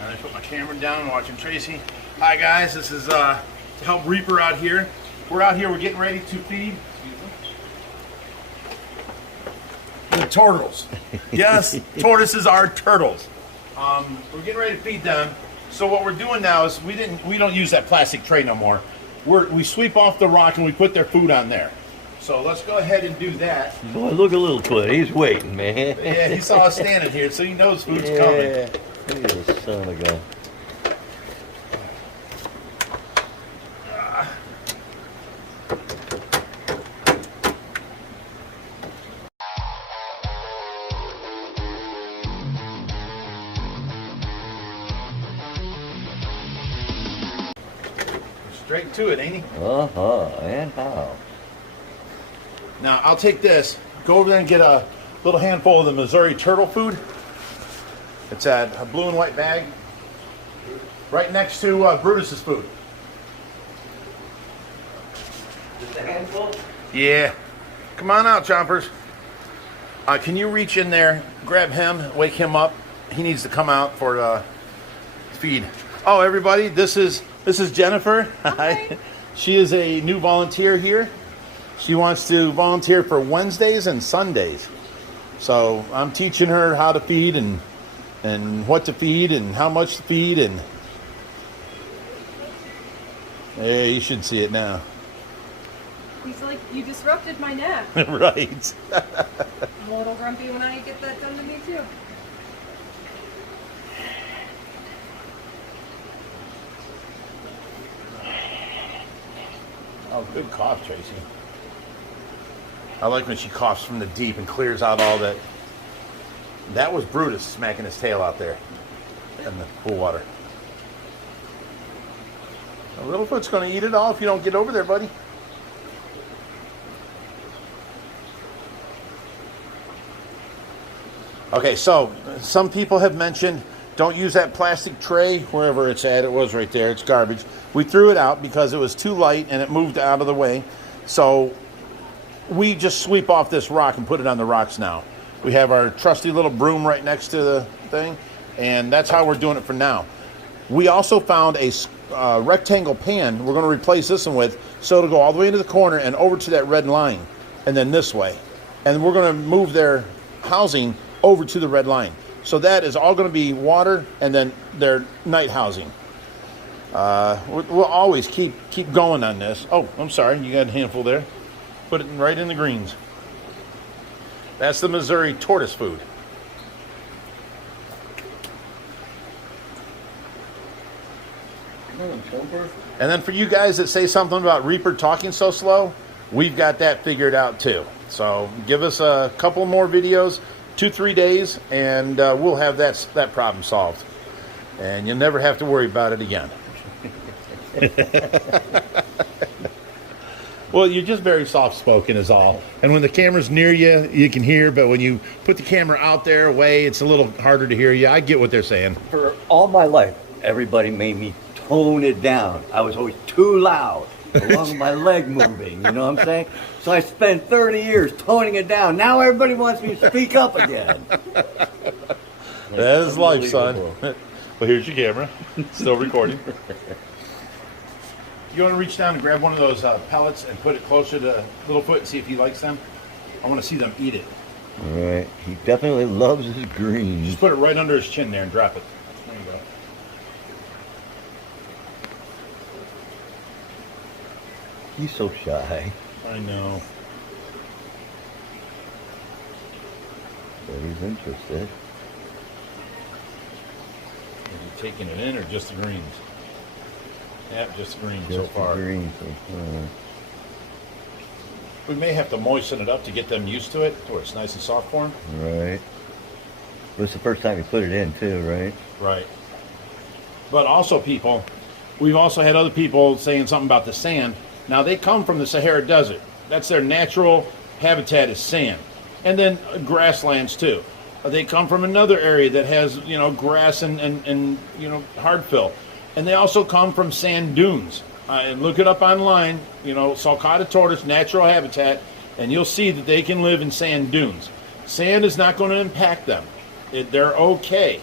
I put my camera down, watching Tracy. Hi guys, this is to help Reaper out here. We're out here, we're getting ready to feed the turtles. Yes, tortoises are turtles. We're getting ready to feed them. So what we're doing now is we don't use that plastic tray no more. We sweep off the rock and we put their food on there. So let's go ahead and do that. Boy, look at little Twit. He's waiting, man. Yeah, he saw us standing here, so he knows food's coming. Look at the son of a gun. Straight to it, ain't he? And how? Now, I'll take this, go over there and get a little handful of the Missouri turtle food. It's a blue and white bag right next to Brutus's food. Just a handful? Yeah. Come on out, chompers. Can you reach in there, grab him, wake him up? He needs to come out for feed. Oh, everybody, this is Jennifer. Hi. She is a new volunteer here. She wants to volunteer for Wednesdays and Sundays. So I'm teaching her how to feed and what to feed and how much to feed, and yeah, you should see it now. He's like, you disrupted my nap. Right. I'm a little grumpy when I get that done to me too. Oh, good cough, Tracy. I like when she coughs from the deep and clears out all that. That was Brutus smacking his tail out there in the pool water. A Littlefoot's going to eat it all if you don't get over there, buddy. Okay, so some people have mentioned don't use that plastic tray wherever it's at. It was right there. It's garbage. We threw it out because it was too light and it moved out of the way. So we just sweep off this rock and put it on the rocks now. We have our trusty little broom right next to the thing, and that's how we're doing it for now. We also found a rectangle pan we're going to replace this one with, so it'll go all the way into the corner and over to that red line, and then this way. And we're going to move their housing over to the red line. So that is all going to be water and then their night housing. We'll always keep going on this. Oh, I'm sorry, you got a handful there. Put it right in the greens. That's the Missouri tortoise food. And then for you guys that say something about Reaper talking so slow, we've got that figured out too. So give us a couple more videos, 2-3 days, and we'll have that problem solved. And you'll never have to worry about it again. Well, you're just very soft-spoken is all. And when the camera's near you, you can hear, but when you put the camera out there away, it's a little harder to hear you. I get what they're saying. For all my life, everybody made me tone it down. I was always too loud, along with my leg moving, you know what I'm saying? So I spent 30 years toning it down. Now everybody wants me to speak up again. That is life, son. Well, here's your camera. Still recording. You want to reach down and grab one of those pellets and put it closer to Littlefoot and see if he likes them? I want to see them eat it. All right. He definitely loves his greens. Just put it right under his chin there and drop it. There you go. He's so shy. I know. But he's interested. Are you taking it in or just the greens? Yep, just the greens so Just far. the greens so far. We may have to moisten it up to get them used to it, where it's nice and soft for them. Right. But it's the first time you put it in too, right? Right. But also people, we've also had other people saying something about the sand. Now they come from the Sahara Desert. That's their natural habitat is sand. And then grasslands too. They come from another area that has, you know, grass and you know, hard fill. And they also come from sand dunes. And look it up online, you know, sulcata tortoise, natural habitat, and you'll see that they can live in sand dunes. Sand is not going to impact them. They're okay.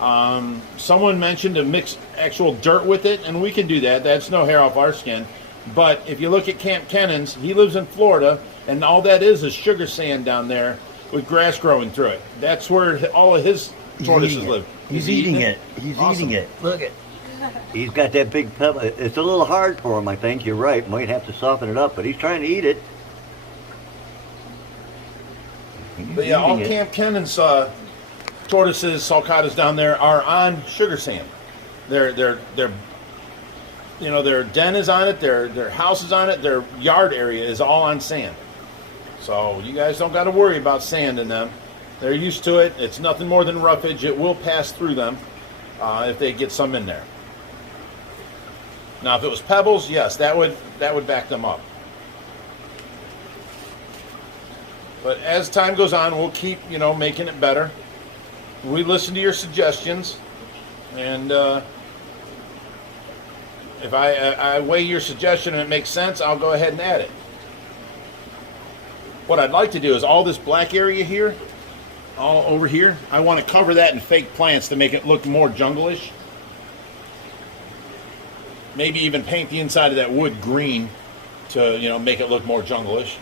Someone mentioned to mix actual dirt with it, and we can do that. That's no hair off our skin. But if you look at Camp Kenan's, he lives in Florida, and all that is sugar sand down there with grass growing through it. That's where all of his tortoises live. He's eating it. He's eating it. Look at. He's got that big pebble. It's a little hard for him, I think. You're right. Might have to soften it up, but he's trying to eat it. But yeah, all Camp Kenan's tortoises, sulcatas down there are on sugar sand. Their den is on it. Their house is on it. Their yard area is all on sand. So you guys don't got to worry about sand in them. They're used to it. It's nothing more than roughage. It will pass through them if they get some in there. Now, if it was pebbles, yes, that would back them up. But as time goes on, we'll keep making it better. We listen to your suggestions, and if I weigh your suggestion and it makes sense, I'll go ahead and add it. What I'd like to do is all this black area here, all over here, I want to cover that in fake plants to make it look more jungle-ish. Maybe even paint the inside of that wood green to, make it look more jungle-ish.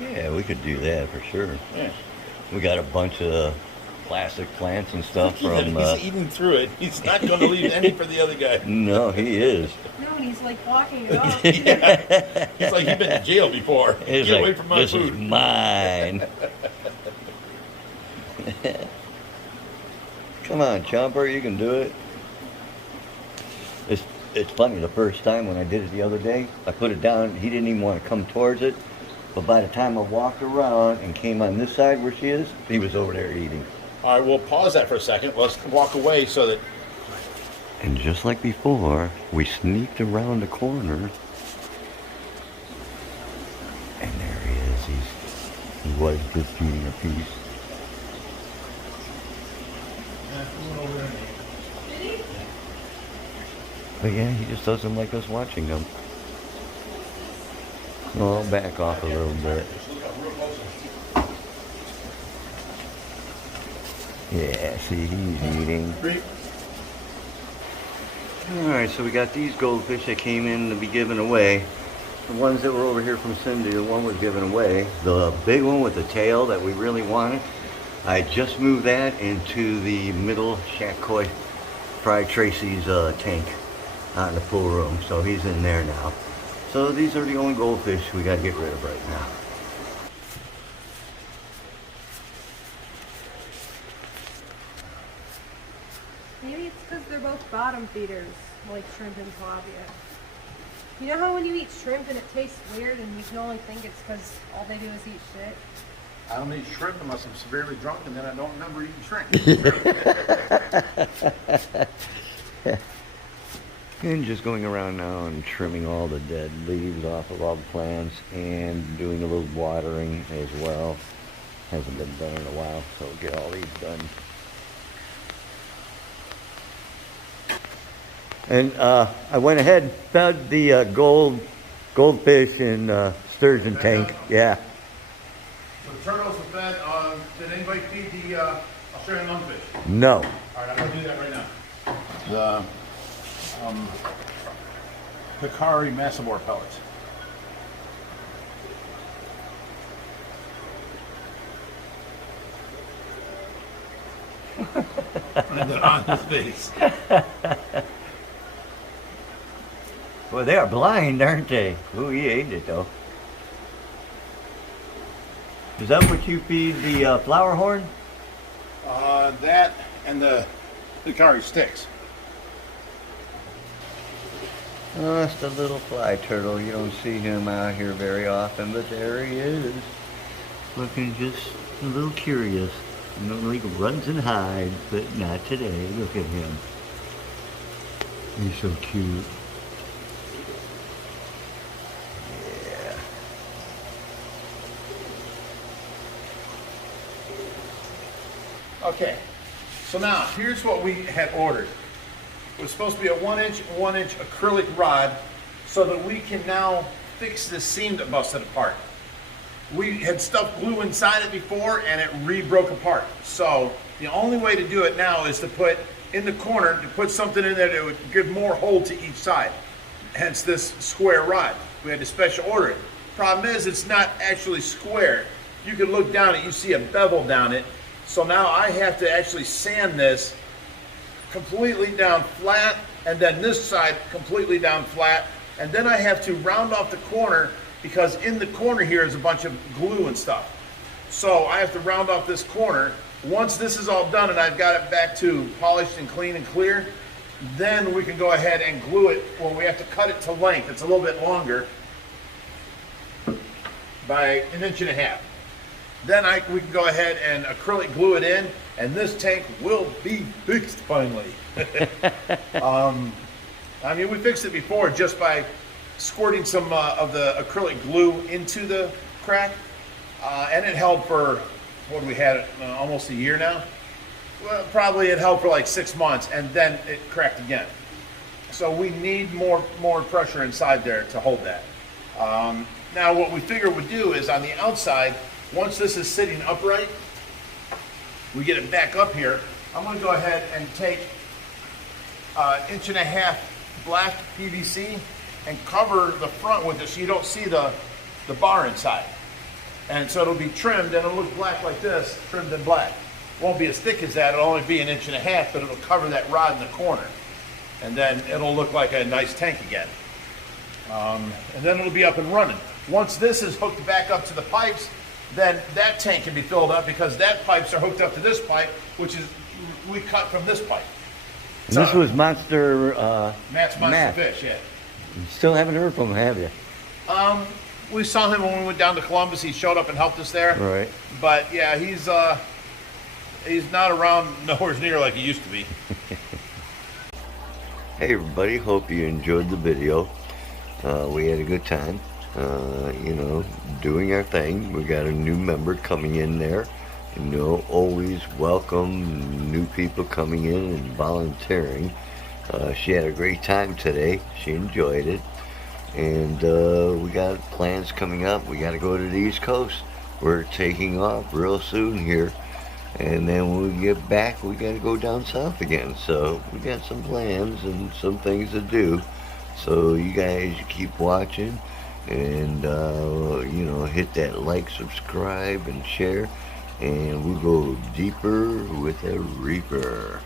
Yeah, we could do that for sure. Yeah. We got a bunch of plastic plants and stuff from... He's eating through it. He's not going to leave any for the other guy. No, he is. No, and he's like blocking it off. Yeah. He's like, you've been to jail before. He's Get like, away from my this food. is mine. Come on, Chomper, you can do it. It's funny, the first time when I did it the other day, I put it down, he didn't even want to come towards it, but by the time I walked around and came on this side where she is, he was over there eating. All right, we'll pause that for a second. Let's walk away so that... And just like before, we sneaked around the corner, and there he is. He was just eating a piece. But yeah, he just doesn't like us watching him. No, I'll back off a little bit. Yeah, see, he's eating. Alright, so we got these goldfish that came in to be given away. The ones that were over here from Cindy, the one was given away. The big one with the tail that we really wanted, I just moved that into the middle shack koi Fry Tracy's tank out in the pool room. So he's in there now. So these are the only goldfish we got to get rid of right now. Maybe it's because they're both bottom feeders, like shrimp and tilapia. You know how when you eat shrimp and it tastes weird and you can only think it's because all they do is eat shit? I don't eat shrimp unless I'm severely drunk, and then I don't remember eating shrimp. And just going around now and trimming all the dead leaves off of all the plants and doing a little watering as well. Hasn't been done in a while, so we'll get all these done. And I went ahead and fed the goldfish and sturgeon tank. Yeah. So the turtles are fed. Did anybody feed the Australian lungfish? No. All right, I'm going to do that right now. The Hikari Massivore pellets. Landed on his face. Well, they are blind, aren't they? Ooh, he ate it though. Is that what you feed the flower horn? That and the Hikari sticks. Oh, that's the little fly turtle. You don't see him out here very often, but there he is. Looking just a little curious. Normally he runs and hides, but not today. Look at him. He's so cute. Yeah. Okay, so now here's what we had ordered. It was supposed to be a 1-inch acrylic rod so that we can now fix this seam that busted apart. We had stuffed glue inside it before and it re-broke apart. So the only way to do it now is to put in the corner to put something in there that would give more hold to each side. Hence this square rod. We had to special order it. Problem is, it's not actually square. You can look down it, you see a bevel down it. So now I have to actually sand this completely down flat, and then this side completely down flat. And then I have to round off the corner, because in the corner here is a bunch of glue and stuff. So I have to round off this corner. Once this is all done and I've got it back to polished and clean and clear, then we can go ahead and glue it. Well, we have to cut it to length. It's a little bit longer by 1.5 inches. Then we can go ahead and acrylic glue it in, and this tank will be fixed finally. I mean, we fixed it before just by squirting some of the acrylic glue into the crack, and it held for, what do we had it, almost a year now? Well, probably it held for like 6 months, and then it cracked again. So we need more pressure inside there to hold that. Now what we figure we'd do is on the outside, once this is sitting upright, we get it back up here. I'm going to go ahead and take 1.5 inch black PVC and cover the front with it so you don't see the bar inside. And so it'll be trimmed and it'll look black like this, trimmed in black. Won't be as thick as that, it'll only be 1.5 inches, but it'll cover that rod in the corner. And then it'll look like a nice tank again. And then it'll be up and running. Once this is hooked back up to the pipes, then that tank can be filled up, because that pipes are hooked up to this pipe, which is we cut from this pipe. And this was Matt's Monster Fish, yeah. You still haven't heard from him, have you? We saw him when we went down to Columbus. He showed up and helped us there. Right. But yeah, he's not around nowhere near like he used to be. Hey everybody, hope you enjoyed the video. We had a good time, you know, doing our thing. We got a new member coming in there. You know, always welcome new people coming in and volunteering. She had a great time today. She enjoyed it. And we got plans coming up. We got to go to the East Coast. We're taking off real soon here. And then when we get back, we got to go down south again. So we got some plans and some things to do. So you guys keep watching and, you know, hit that like, subscribe, and share. And we'll go deeper with a reaper.